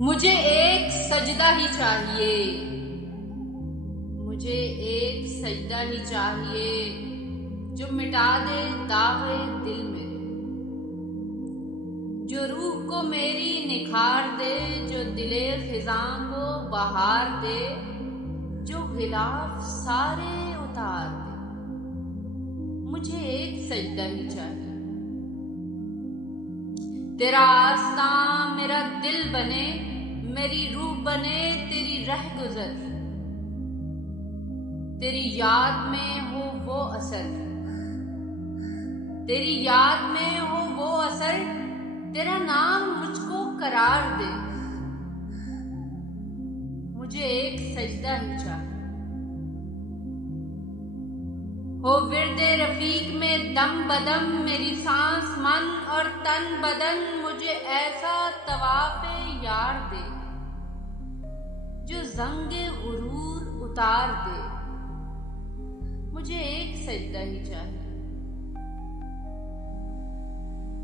मुझे एक सजदा ही चाहिए, मुझे एक सजदा ही चाहिए जो मिटा दे दागे दिल में, जो रूह को मेरी निखार दे, जो दिले खिजां को बहार दे, जो गिलाफ सारे उतार दे। मुझे एक सजदा ही चाहिए। तेरा आस्तां मेरा दिल बने, मेरी रूह बने तेरी रह गुजर, तेरी याद में हो वो असर, तेरी याद में हो वो असर, तेरा नाम मुझको करार दे। मुझे एक सजदा ही चाहिए। हो विरदे रफीक में दम बदम, मेरी सांस मन और तन बदन, मुझे ऐसा तवाफ़े यार दे जो ज़ंगे गुरूर उतार दे। मुझे एक सजदा ही चाहिए।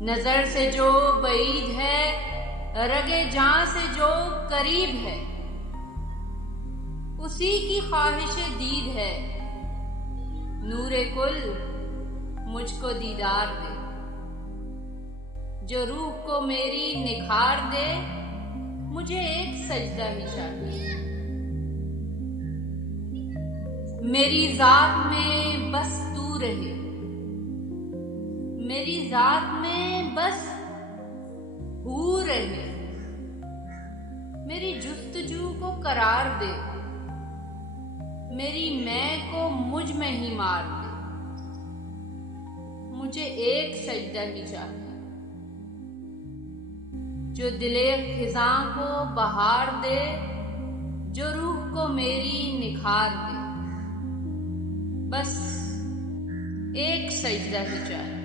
नजर से जो बईद है, रगे जान से जो करीब है, उसी की ख्वाहिश दीद है। नूरे कुल मुझको दीदार दे, जो रूह को मेरी निखार दे। मुझे एक सजदा ही चाहिए। मेरी जात में बस तू रहे, मेरी जात में बस हू रहे, मेरी जुस्तजू को करार दे, मेरी मैं को मुझ में ही मार दे। मुझे एक सजदा ही चाहिए जो दिले खिजां को बहार दे, जो रूह को मेरी निखार दे। बस एक सजदा ही चाहिए।